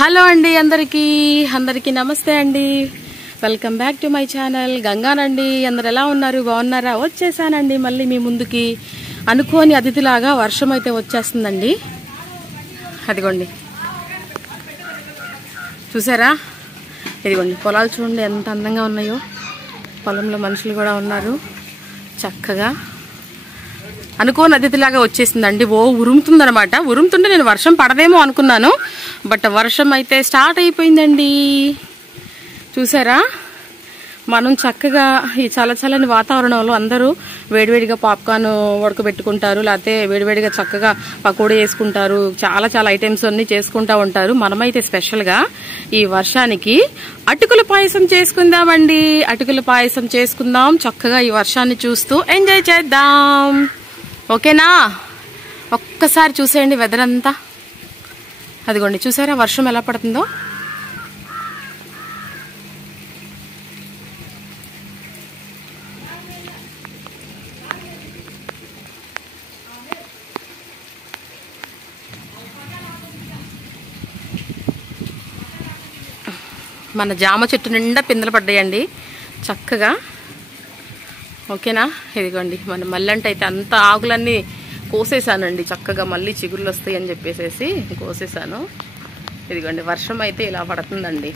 Hello అండి, అందరికీ నమస్తే అండి. Welcome back to my channel గంగానండి. అందరు ఎలా ఉన్నారు? బాగున్నారా? వచ్చేసానండి మళ్ళీ మీ ముందుకి. అనుకోని అతిథిలాగా వర్షం అయితే వచ్చేస్తుందండి. అదిగోండి, చూసారా? ఇదిగోండి పొలాలు చూడండి ఎంత అందంగా ఉన్నాయో. పొలంలో మనుషులు కూడా ఉన్నారు. చక్కగా అనుకోని అతిథిలాగా వచ్చేసిందండి. ఉరుముతుందనమాట. ఉరుముతుంటే నేను వర్షం పడదేమో అనుకున్నాను, బట్ వర్షం అయితే స్టార్ట్ అయిపోయిందండి. చూసారా? మనం చక్కగా ఈ చల్లచల్లని వాతావరణంలో అందరూ వేడివేడిగా పాప్కార్న్ ఉడకబెట్టుకుంటారు, లేకపోతే వేడివేడిగా చక్కగా పకోడీ వేసుకుంటారు. చాలా ఐటమ్స్ అన్ని చేసుకుంటా ఉంటారు. మనమైతే స్పెషల్గా ఈ వర్షానికి అటుకుల పాయసం చేసుకుందామండి. అటుకుల పాయసం చేసుకుందాం, చక్కగా ఈ వర్షాన్ని చూస్తూ ఎంజాయ్ చేద్దాం. ఓకేనా? ఒక్కసారి చూసేయండి వెదర్ అంతా. అదిగోండి, చూసారా వర్షం ఎలా పడుతుందో? మన జామ చెట్టు నిండా పిందెలు పడ్డాయండి చక్కగా. ఓకేనా? ఇదిగోండి, మన మల్లంట అయితే అంత ఆకులన్నీ కోసేసానండి. చక్కగా మళ్ళీ చిగుర్లు వస్తాయి అని చెప్పేసి కోసేసాను. ఇదిగోండి, వర్షం అయితే ఇలా పడుతుందండి.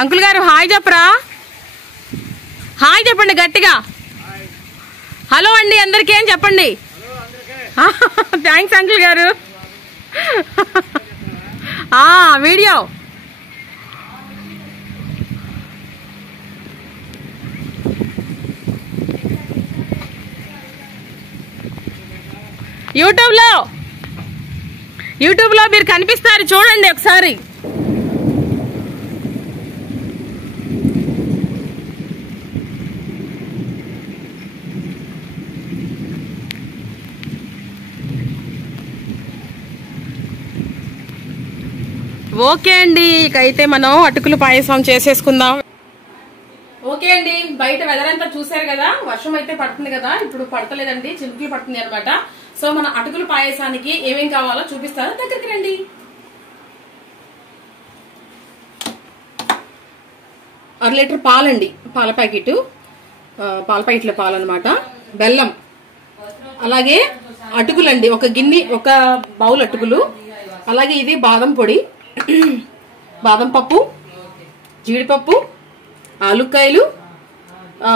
అంకుల్ గారు హాయ్ చెప్పరా? హాయ్ చెప్పండి గట్టిగా. హలో అండి అందరికీ ఏం చెప్పండి. థ్యాంక్స్ అంకుల్ గారు. వీడియో యూట్యూబ్లో మీరు కనిపిస్తారు, చూడండి ఒకసారి. ఓకే అండి, ఇకైతే మనం అటుకులు పాయసం చేసేసుకుందాం. ఓకే అండి, బయట వెదర్ అంతా చూసారు కదా. వర్షం అయితే పడుతుంది కదా, ఇప్పుడు పడతలేదండి, చినుకులు పడుతుంది అనమాట. సో మన అటుకుల పాయసానికి ఏమేం కావాలో చూపిస్తాను, దగ్గరికి రండి. అర లీటర్ పాలండి, పాల ప్యాకెట్, పాల ప్యాకెట్ల పాలు అనమాట. బెల్లం, అలాగే అటుకులండి, ఒక గిన్నె, ఒక బౌల్ అటుకులు. అలాగే ఇది బాదం పొడి, బాదం పప్పు, జీడిపప్పు, ఆలుక్కాయలు.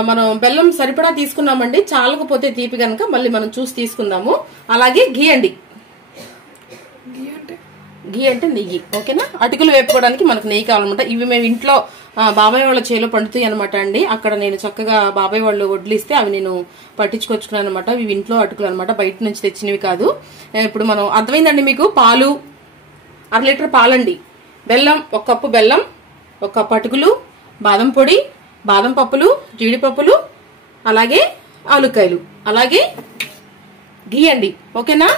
మనం బెల్లం సరిపడా తీసుకున్నామండి, చాలకపోతే తీపి కనుక మళ్ళీ మనం చూసి తీసుకుందాము. అలాగే ఘీ అండి, ఘీ అంటే నెయ్యి. ఓకేనా? అటుకులు వేపుకోవడానికి మనకు నెయ్యి కావాలన్నమాట. ఇవి మేము ఇంట్లో బాబాయ్ వాళ్ళ చేలో పండుతాయి అనమాట అండి. అక్కడ నేను చక్కగా బాబాయ్ వాళ్ళు వడ్లిస్తే అవి నేను పట్టించుకొచ్చుకున్నాను అనమాట. ఇవి ఇంట్లో అటుకులు అనమాట, బయట నుంచి తెచ్చినవి కాదు. ఇప్పుడు మనం అర్థమైందండి మీకు. పాలు అర లీటర్ పాలండి, బెల్లం ఒక కప్పు, బెల్లం ఒక కప్పు, అటుకులు, బాదం పొడి, బాదం పప్పులు, జీడిపప్పులు, అలాగే ఆలుక్కాయలు, అలాగే ఘీ అండి. ఓకేనా?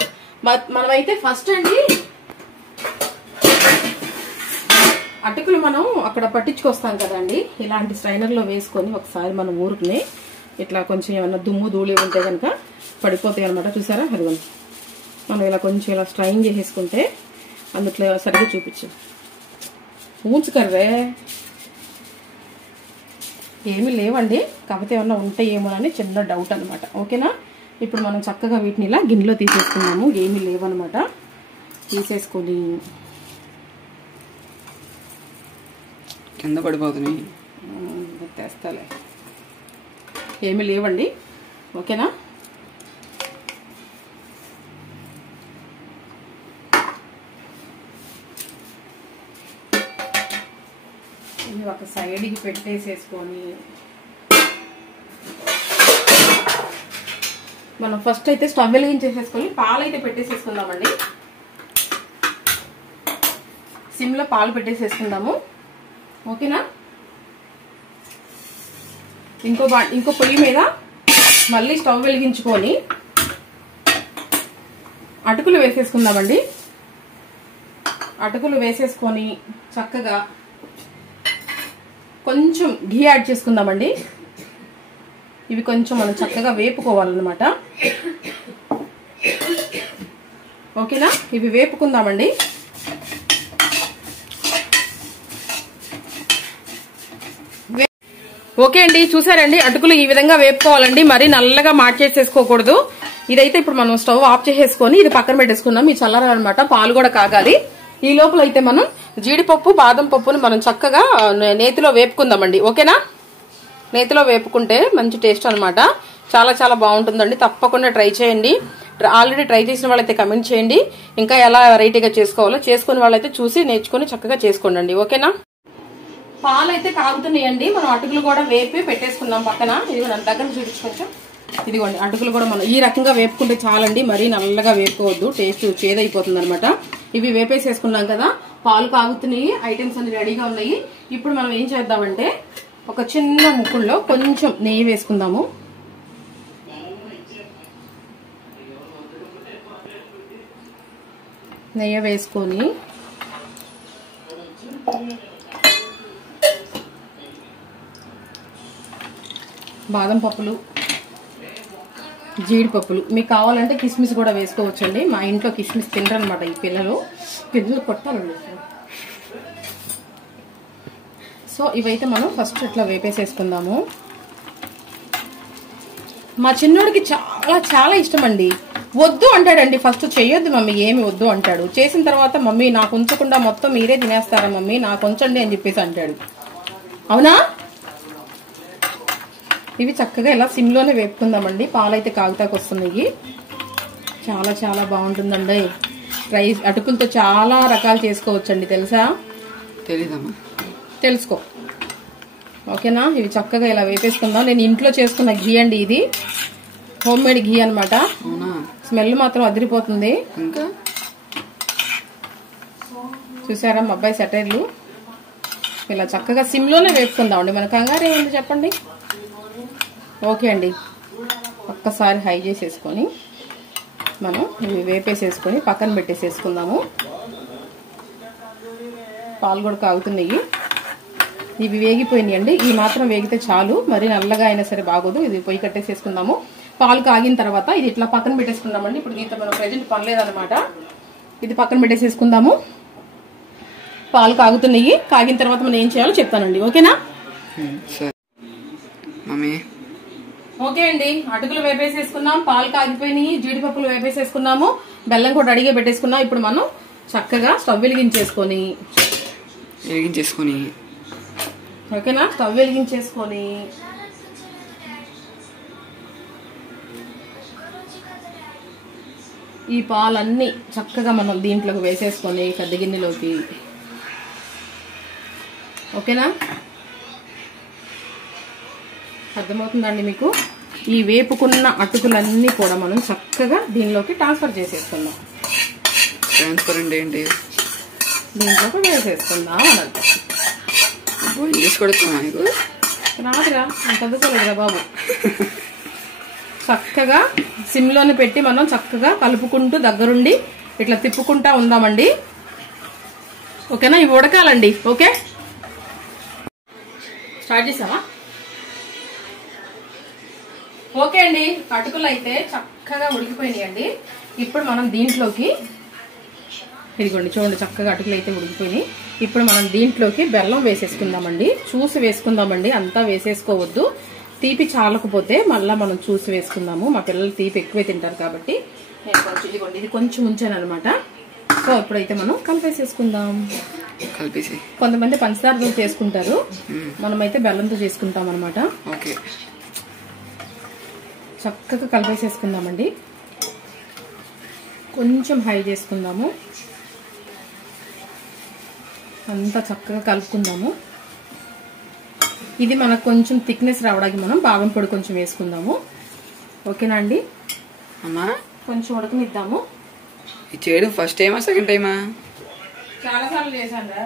మనమైతే ఫస్ట్ అండి అటుకులు మనం అక్కడ పట్టించుకొస్తాం కదండి, ఇలాంటి స్ట్రైనర్లో వేసుకొని ఒకసారి మనం ఊరుకుని ఇట్లా కొంచెం ఏమన్నా దుమ్ము ధూళి ఉంటే కనుక పడిపోతాయి అనమాట. చూసారా? అది మనం ఇలా కొంచెం ఇలా స్ట్రైన్ చేసేసుకుంటే అందుట్లో సరిగ్గా చూపించు. ఊంచుకర్రే ఏమీ లేవండి, కాకపోతే ఏమన్నా ఉంటాయేమో అని చిన్న డౌట్ అనమాట. ఓకేనా? ఇప్పుడు మనం చక్కగా వీటిని ఇలా గిన్నెలో తీసేసుకున్నాము, ఏమీ లేవన్నమాట. తీసేసుకొని కింద పడిపోతున్నాయి, తెస్తాలే, ఏమీ లేవండి. ఓకేనా? ఇది ఒక సైడ్కి పెట్టేసేసుకొని మనం ఫస్ట్ అయితే స్టవ్ వెలిగించేసేసుకొని పాలు అయితే పెట్టేసేసుకుందామండి. సిమ్లో పాలు పెట్టేసేసుకుందాము. ఓకేనా? ఇంకో పొయ్యి మీద మళ్ళీ స్టవ్ వెలిగించుకొని అటుకులు వేసేసుకుందామండి. అటుకులు వేసేసుకొని చక్కగా కొంచెం ఘీ యాడ్ చేసుకుందామండి. ఇవి కొంచెం మనం చక్కగా వేపుకోవాలన్నమాట. ఓకేనా? ఇవి వేపుకుందామండి. ఓకే అండి, చూసారండి అటుకులు ఈ విధంగా వేపుకోవాలండి. మరీ నల్లగా మార్చేసేసుకోకూడదు. ఇదైతే ఇప్పుడు మనం స్టవ్ ఆఫ్ చేసేసుకొని ఇది పక్కన పెట్టేసుకున్నాం. ఈ చల్లారనమాట, పాలు కూడా కాగాలి. ఈ లోపల అయితే మనం జీడిపప్పు బాదం పప్పుని మనం చక్కగా నేతిలో వేపుకుందామండి. ఓకేనా? నేతిలో వేపుకుంటే మంచి టేస్ట్ అనమాట. చాలా చాలా బాగుంటుందండి. తప్పకుండా ట్రై చేయండి. ఆల్రెడీ ట్రై చేసిన వాళ్ళైతే కమెంట్ చేయండి. ఇంకా ఎలా వెరైటీగా చేసుకోవాలో చేసుకునే వాళ్ళైతే చూసి నేర్చుకుని చక్కగా చేసుకోండి. ఓకేనా? పాలు అయితే కాగుతున్నాయండి. మనం అటుకులు కూడా వేపి పెట్టేసుకుందాం పక్కన. ఇది నా దగ్గర చూపించుకోవచ్చు. ఇదిగోండి అటుకులు కూడా మనం ఈ రకంగా వేపుకుంటే చాలండి. మరీ నల్లగా వేపుకోవద్దు, టేస్ట్ చేదైపోతుంది అనమాట. ఇవి వేపేసేసుకున్నాం కదా, పాలు కాగుతున్నాయి, ఐటమ్స్ అన్ని రెడీగా ఉన్నాయి. ఇప్పుడు మనం ఏం చేద్దామంటే ఒక చిన్న ముక్కుల్లో కొంచెం నెయ్యి వేసుకుందాము. నెయ్యి వేసుకొని బాదం పప్పులు, జీడిపప్పులు, మీకు కావాలంటే కిస్మిస్ కూడా వేసుకోవచ్చండి. మా ఇంట్లో కిస్మిస్ తినరనమాట ఈ పిల్లలు కొట్టాలండి. సో ఇవైతే మనం ఫస్ట్ ఇట్లా వేపేసేసుకుందాము. మా చిన్నోడికి చాలా చాలా ఇష్టం అండి. వద్దు అంటాడండి. ఫస్ట్ చెయ్యొద్దు మమ్మీ, ఏమి వద్దు అంటాడు. చేసిన తర్వాత మమ్మీ నాకు ఉంచకుండా మొత్తం మీరే తినేస్తారా మమ్మీ, నాకు ఉంచండి అని చెప్పేసి అంటాడు. అవునా? ఇవి చక్కగా ఇలా సిమ్లోనే వేపుకుందామండి. పాలైతే కాగుతాకు వస్తున్నాయి. చాలా చాలా బాగుంటుందండి. రైస్ అటుకులతో చాలా రకాలు చేసుకోవచ్చండి. తెలుసా? తెలీదమ్మా. తెలుసుకో. ఓకేనా? ఇవి చక్కగా ఇలా వేపేసుకుందాం. నేను ఇంట్లో చేసుకున్న ఘీ అండి. ఇది హోమ్ మేడ్ ఘీ అనమాట. స్మెల్ మాత్రం అదిరిపోతుంది. ఇంకా చూసారా మా అబ్బాయి సెటైర్లు. ఇలా చక్కగా సిమ్లోనే వేపుకుందాం అండి. మన కంగారు ఏముంది చెప్పండి. ఓకే అండి, ఒక్కసారి హై చేసేసుకొని మనం ఇవి వేపేసేసుకొని పక్కన పెట్టేసేసుకుందాము. పాలు కూడా కాగుతున్నాయి. ఇవి వేగిపోయినాయి అండి. ఈ మాత్రం వేగితే చాలు, మరి నల్లగా అయినా సరే బాగోదు. ఇది పొయ్యి కట్టేసేసుకుందాము. పాలు కాగిన తర్వాత ఇది ఇట్లా పక్కన పెట్టేసుకుందామండి. ఇప్పుడు దీంతో మనం ప్రెజెంట్ పనిలేదన్నమాట. ఇది పక్కన పెట్టేసేసుకుందాము. పాలు కాగుతున్నాయి. కాగిన తర్వాత మనం ఏం చేయాలో చెప్తానండి. ఓకేనా? ఓకే అండి, అటుకులు వేపేసేసుకున్నాం, పాలు కాగిపోయినాయి, జీడిపప్పులు వేపేసేసుకున్నాము, బెల్లం కూడా అడిగే పెట్టేసుకున్నాం. ఇప్పుడు మనం చక్కగా స్టవ్ వెలిగించేసుకొని ఓకేనా, స్టవ్ వెలిగించేసుకొని ఈ పాలన్నీ చక్కగా మనం దీంట్లోకి వేసేసుకొని పెద్ద గిన్నెలోకి. ఓకేనా? అర్థమవుతుందండి మీకు? ఈ వేపుకున్న అటుకులన్నీ కూడా మనం చక్కగా దీనిలోకి ట్రాన్స్ఫర్ చేసేసుకుందాం. ట్రాన్స్ఫర్ అంటే ఏంటి? దీంట్లోకి వేసేసుకుందాం అనంత. రాదురా, చదువుకోలేదురా బాబు. చక్కగా సిమ్లోని పెట్టి మనం చక్కగా కలుపుకుంటూ దగ్గరుండి ఇట్లా తిప్పుకుంటా ఉందామండి. ఓకేనా? ఇవి ఉడకాలండి. ఓకే, స్టార్ట్ చేసావా? ఓకే అండి, అటుకులు అయితే చక్కగా ఉడికిపోయినాయండి. ఇప్పుడు మనం దీంట్లోకి ఇదిగోండి చూడండి, చక్కగా అటుకులు అయితే ఉడికిపోయినాయి. ఇప్పుడు మనం దీంట్లోకి బెల్లం వేసేసుకుందామండి. చూసి వేసుకుందామండి, అంతా వేసేసుకోవద్దు. తీపి చాలకపోతే మళ్ళీ మనం చూసి వేసుకుందాము. మా పిల్లలు తీపి ఎక్కువే తింటారు కాబట్టి నేను కొంచెం ఇదిగోండి ఇది కొంచెం ఉంచాను అనమాట. సో ఇప్పుడైతే మనం కలిపేసేసుకుందాం. కొంతమంది పంచదారతో చేసుకుంటారు, మనమైతే బెల్లంతో చేసుకుంటాం అనమాట. చక్కగా కలిపేసేసుకుందామండి. కొంచెం హై చేసుకుందాము, అంతా చక్కగా కలుపుకుందాము. ఇది మనకు కొంచెం థిక్నెస్ రావడానికి మనం బాదం పొడి కొంచెం వేసుకుందాము. ఓకేనా అండి? అమ్మా కొంచెం ఉడకనిద్దాము. ఇది చేయడం ఫస్ట్ టైమా సెకండ్ టైమా? చాలా సార్లు చేశాను రా.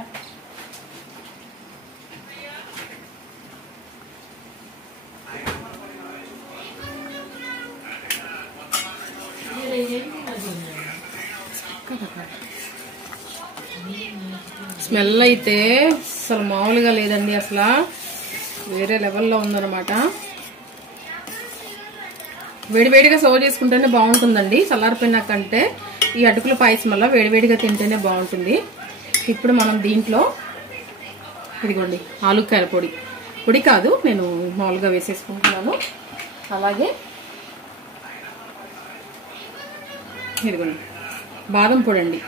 స్మెల్ అయితే అసలు మామూలుగా లేదండి, అసలు వేరే లెవెల్లో ఉందన్నమాట. వేడివేడిగా సర్వ్ చేసుకుంటేనే బాగుంటుందండి, చల్లారిపోయినా కంటే ఈ అటుకుల పాయసం వల్ల వేడివేడిగా తింటేనే బాగుంటుంది. ఇప్పుడు మనం దీంట్లో ఇదిగోండి ఆలుకాయల పొడి కాదు, నేను మామూలుగా వేసేసుకుంటున్నాను. అలాగే ఇదిగోండి బాదం పొడి అండి,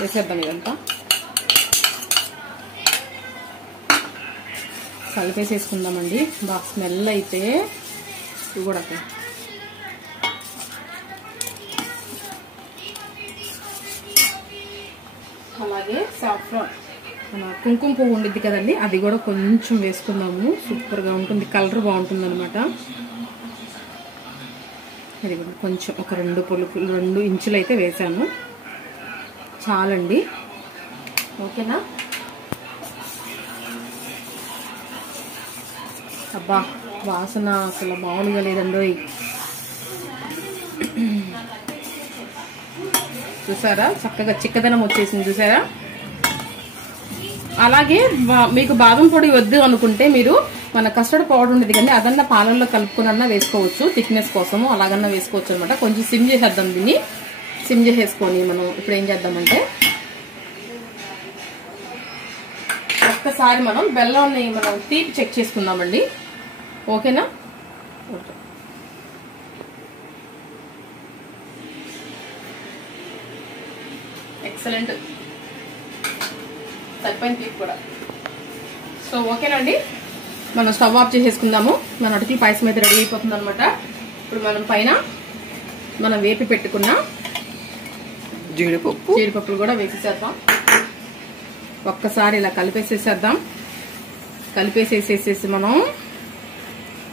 వేసేద్దాం. ఇదంతా కలిపేసేసుకుందామండి. బాగా స్మెల్ అయితే ఇది కూడా అలాగే సాఫ్రాన్ కుంకుమ పువ్వు ఉండిద్ది కదండి, అది కూడా కొంచెం వేసుకుందాము. సూపర్గా ఉంటుంది, కలర్ బాగుంటుంది అనమాట. అది కూడా కొంచెం ఒక 2 ఇంచులు అయితే వేసాను, చాలండి. ఓకేనా? అబ్బా వాసన అసలు మామూలుగా లేదండి. చూసారా చక్కగా చిక్కదనం వచ్చేసింది, చూసారా? అలాగే మీకు బాదం పొడి వద్దు అనుకుంటే మీరు మన కస్టర్డ్ పౌడర్ ఉండేది కానీ అదన్నా పాలల్లో కలుపుకున్నా వేసుకోవచ్చు, థిక్నెస్ కోసము అలాగన్నా వేసుకోవచ్చు అనమాట. కొంచెం సిమ్ చేసేద్దాం, దీన్ని సిమ్ చేసేసుకొని మనం ఇప్పుడు ఏం చేద్దామంటే ఒక్కసారి మనం బెల్లాన్ని మనం తీపి చెక్ చేసుకుందామండి. ఓకేనా? ఎక్సలెంట్, సరిపోయింది తీపి కూడా. సో ఓకేనండి, మనం స్టవ్ ఆఫ్ చేసేసుకుందాము. మన అటుకుల పాయసం అయితే రెడీ అయిపోతుంది అనమాట. ఇప్పుడు మనం పైన మనం వేపి పెట్టుకున్న జీడిపప్పులు కూడా వేసేసేద్దాం. ఒక్కసారి ఇలా కలిపేసేసేద్దాం. కలిపేసేసేసి మనం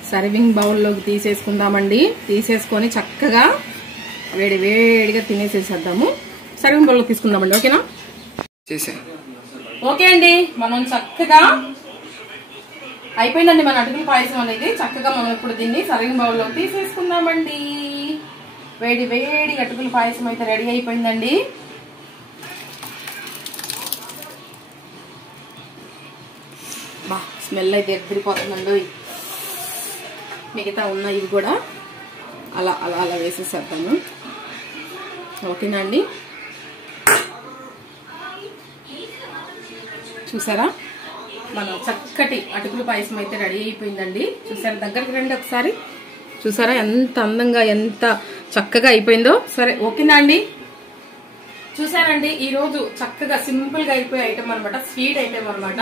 సర్వింగ్ బౌల్లోకి తీసేసుకుందామండి. తీసేసుకొని చక్కగా వేడిగా తినేసేసేద్దాము. సర్వింగ్ బౌల్లోకి తీసుకుందామండి. ఓకేనా? ఓకే అండి, మనం చక్కగా అయిపోయిందండి మన అటుకుల పాయసం అనేది. చక్కగా మనం ఇప్పుడు దీన్ని సర్వింగ్ బౌల్లోకి తీసేసుకుందామండి. వేడి అటుకుల పాయసం అయితే రెడీ అయిపోయిందండి. బా స్మెల్ అయితే ఎగిరిపోతుందండి. మిగతా ఉన్న ఇవి కూడా అలా వేసేసేద్దాము. ఓకేనా అండి? చూసారా మన చక్కటి అటుకుల పాయసం అయితే రెడీ అయిపోయిందండి. చూసారా, దగ్గరికి రండి ఒకసారి. చూసారా ఎంత అందంగా ఎంత చక్కగా అయిపోయిందో. సరే ఓకేనా అండి? చూసారండి, ఈ రోజు చక్కగా సింపుల్ గా అయిపోయే ఐటమ్ అనమాట, స్వీట్ ఐటమ్ అనమాట.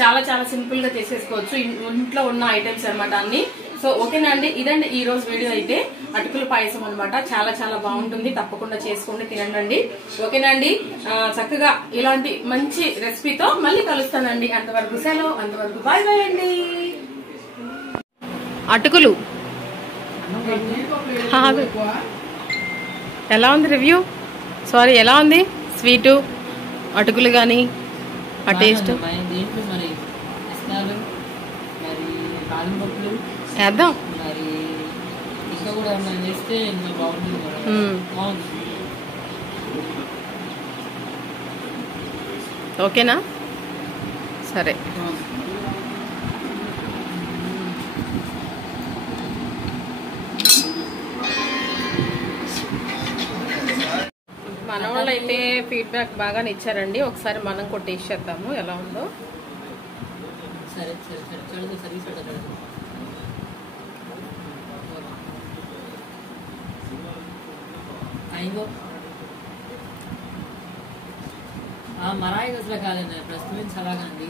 చాలా సింపుల్ గా చేసేసుకోవచ్చు, ఇంట్లో ఉన్న ఐటమ్స్ అనమాట అన్ని. సో ఓకేనా అండి, ఇదండి ఈ రోజు వీడియో అయితే. అటుకుల పాయసం అనమాట, చాలా బాగుంటుంది, తప్పకుండా చేసుకోండి, తినండి. ఓకేనా అండి? చక్కగా ఇలాంటి మంచి రెసిపీతో మళ్ళీ కలుస్తానండి. అంతవరకు సెలవు, అంతవరకు బాయ్ అండి. అటుకులు ఎలా ఉంది రివ్యూ? సారీ, ఎలా ఉంది స్వీటు అటుకులు కానీ ఆ టేస్ట్? వేద్దాం. ఓకేనా? సరే, మన వాళ్ళు అయితే ఫీడ్బ్యాక్ బాగానే ఇచ్చారండి. ఒకసారి మనం కూడా టేస్ట్ చేద్దాము ఎలా ఉందో. సరే అయ్యో మరాయి అసలు కాదండి, ప్రస్తుతం చలాగా అండి.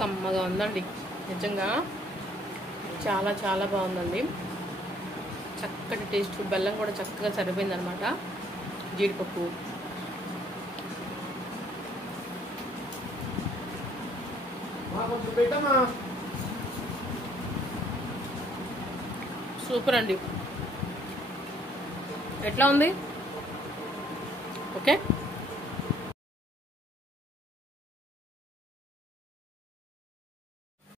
కమ్మగా ఉందండి, నిజంగా చాలా బాగుందండి. చక్కటి టేస్ట్, బెల్లం కూడా చక్కగా సరిపోయింది అనమాట. జీడిపప్పు సూపర్ అండి. ఎట్లా ఉంది? ఓకే.